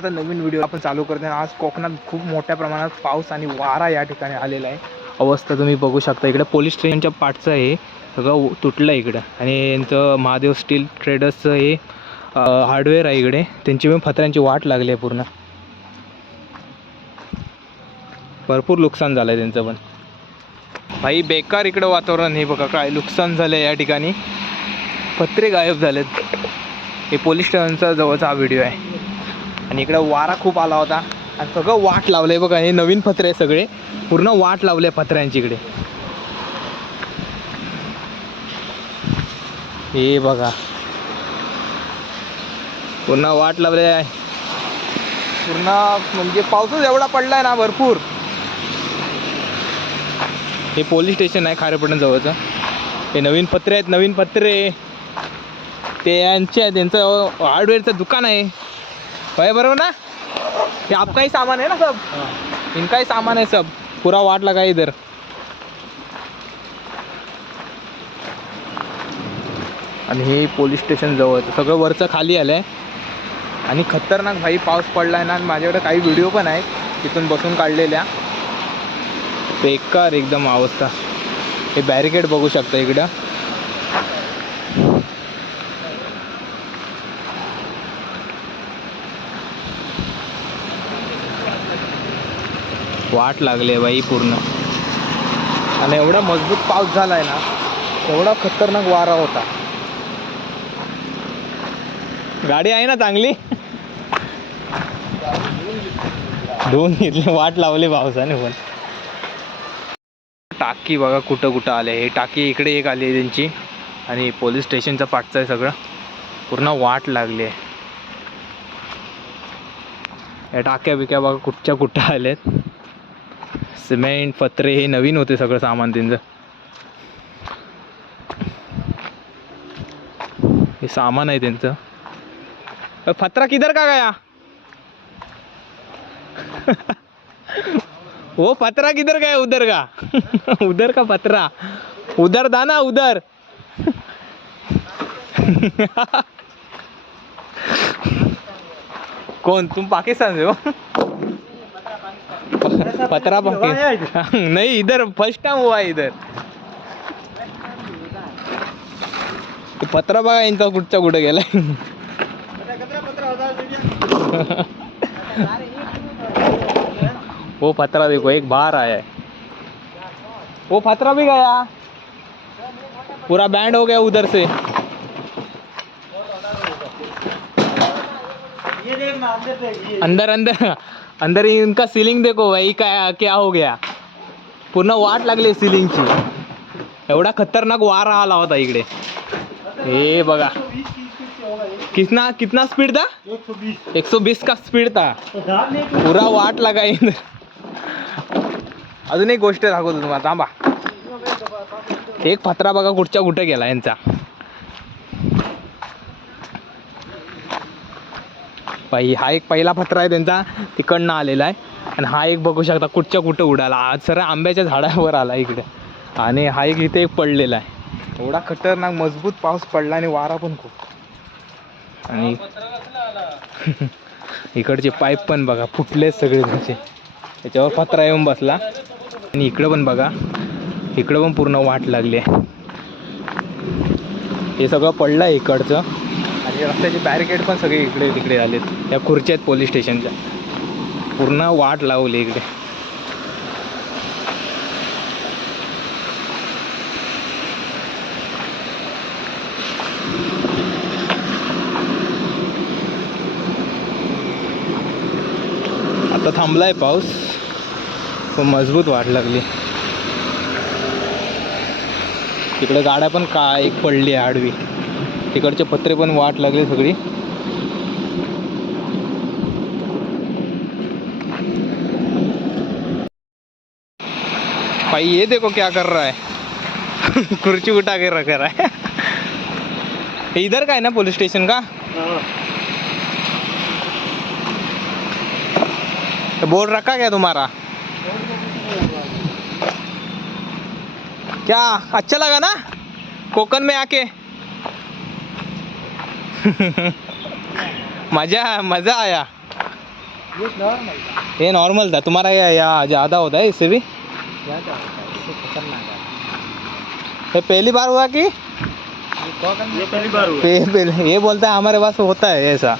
प्रकारचा नवीन व्हिडिओ आपण चालू करतो. आज कोकणात खूप मोठ्या प्रमाणात पाऊस आणि वारा या ठिकाणी आलेला आहे. अवस्था तुम्ही बघू शकता. इकडे पोलीस स्टेशनच्या पाठचं आहे सगळं तुटलं इकडं. आणि यांचं महादेव स्टील ट्रेडर्सचं हे हार्डवेअर आहे इकडे. त्यांची पण पत्र्यांची वाट लागली आहे पूर्ण. भरपूर नुकसान झालं आहे त्यांचं पण. भाई बेकार इकडं वातावरण. हे बघा काय नुकसान झालं आहे या ठिकाणी. पत्रे गायब झालेत. हे पोलीस स्टेशनचा जवळचा हा व्हिडिओ आहे. आणि इकडं वारा खूप आला होता आणि सगळं वाट लावलं आहे बघा. हे नवीन पत्रे सगळे पूर्ण वाट लावले पत्र्यांची इकडे. हे बघा पूर्ण वाट लावले आहे पूर्ण. म्हणजे पाऊसच एवढा पडलाय ना भरपूर. हे पोलीस स्टेशन आहे खारेपटण जवळचं. हे नवीन पत्रे आहेत. नवीन पत्रे ते यांचे आहे. त्यांचं हार्डवेअरचं दुकान आहे. भाई बरोबर ना. ये आपका ही सामान है ना सब. इनका ही सामान है सब. पूरा वाट लगा इधर. आणि हे पोलीस स्टेशन जवळचं सगळं वरचं खाली आलं आहे. आणि खतरनाक भाई पाऊस पडला आहे ना. आणि माझ्याकडे काही व्हिडिओ पण आहेत तिथून बसून काढलेल्या. बेकार एकदम अवस्था. हे बॅरिकेड बघू शकता इकडं. वाट लागली आहे बाई पूर्ण. आणि एवढा मजबूत पाऊस झाला आहे ना. एवढा खतरनाक वारा होता. गाडी आहे ना चांगली. दोन घेतले. वाट लावली पावसाने पण. टाकी बघा कुठं कुठं आले. हे टाकी इकडे एक आली आहे त्यांची. आणि पोलीस स्टेशनचं पाठचं आहे सगळं. पूर्ण वाट लागली आहे. या टाक्या बिक्या बघा कुठच्या कुठं आलेत. सिमेंट पत्रे हे नवीन होते सगळं सामान त्यांचं. हे सामान आहे त्यांचं. पत्रा किधर का गया. वो पत्रा किधर गया. उधर का. उधर का पत्रा. उधर दाना उधर. कौन तुम पाकिस्तान से हो. पत्रा पाकिस्तान नहीं. इधर फर्स्ट टाइम हुआ है इधर. पत्रा बघा यांचा कुठच्या कुठे गेलाय. वो पत्रा देखो एक बाहर आया है. वो पत्रा भी गया. पूरा बैंड हो गया उधर से. अंदर अंदर अंदर इनका सीलिंग देखो भाई क्या हो गया. पूर्ण वाट लागली सीलिंगची. एवढा खतरनाक वारा आला होता इकडे. हे बघा कितना कितना स्पीड था. 120 का स्पीड था. पूरा वाट लगा इधर. अजून एक गोष्ट दाखवतो तुम्हाला थांबा. एक पत्रा बघा कुठच्या कुठे गेला यांचा. बाई हा एक पहिला पत्रा आहे त्यांचा तिकडनं आलेला आहे. आणि हा एक बघू शकता कुठच्या कुठं उडाला. आज सर आंब्याच्या झाडावर आला इकडे. आणि हा एक इथे एक पडलेला आहे. एवढा खतरनाक मजबूत पाऊस पडला आणि वारा पण खूप. आणि इकडचे पाईप पण बघा फुटले सगळे त्याचे. त्याच्यावर पत्रा येऊन बसला. आणि इकडं पण बघा इकडं पण पूर्ण वाट लागली आहे. हे सगळं पडलं आहे इकडचं. आणि रस्त्याचे बॅरिकेड पण सगळे इकडे तिकडे आलेत. या खुर्च्या आहेत पोलीस स्टेशनच्या. पूर्ण वाट लावली इकडे. आता थांबलाय पाऊस पण मजबूत वाट लागली. तिकडे गाड्या पण एक पडली आहे आडवी. तिकडचे पत्रे पण वाट लागली सगळी. भाई ये देखो क्या कर रहा है. कुर्सी उठा के रख रहा है. इधर का है ना पुलिस स्टेशन का. बोर्ड रखा क्या तुम्हारा. क्या अच्छा लगा ना कोकण में आके. मज़ा आया. ये नॉर्मल था तुम्हारा, या ज़्यादा होता है इससे भी? ये पहली बार हुआ कि ये पहली बार हुआ। पहले ये बोलता है हमारे पास होता है ऐसा।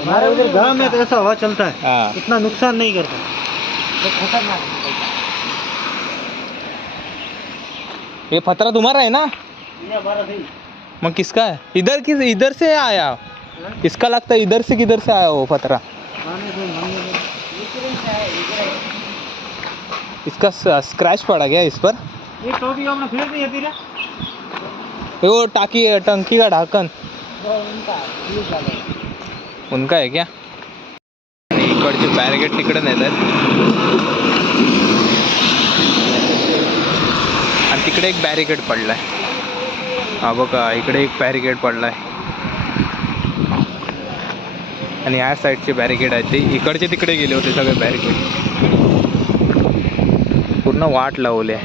हमारे उधर गांव में तो ऐसा हवा चलता है, हाँ इतना नुकसान नहीं करता। ये पतरा तुम्हारा है ना? ये हमारा नहीं। मग किसका है? इधर से आया? इसका लगता है इधर से, किधर से आया वो पतरा? इसका स्क्रैच पड़ा गया इस पर। ये टोपी हमने फेर दी है तेरा। वो टंकी का ढक्कन उनका है क्या? आणि इकडचे बॅरिगेड तिकडे नेतात आणि तिकडे एक बॅरिगेड पडलाय. हा बघा इकडे एक बॅरिगेड पडलाय आणि या साईडचे बॅरिगेड आहेत ते इकडचे तिकडे गेले होते सगळे बॅरिगेड. पूर्ण वाट लावले.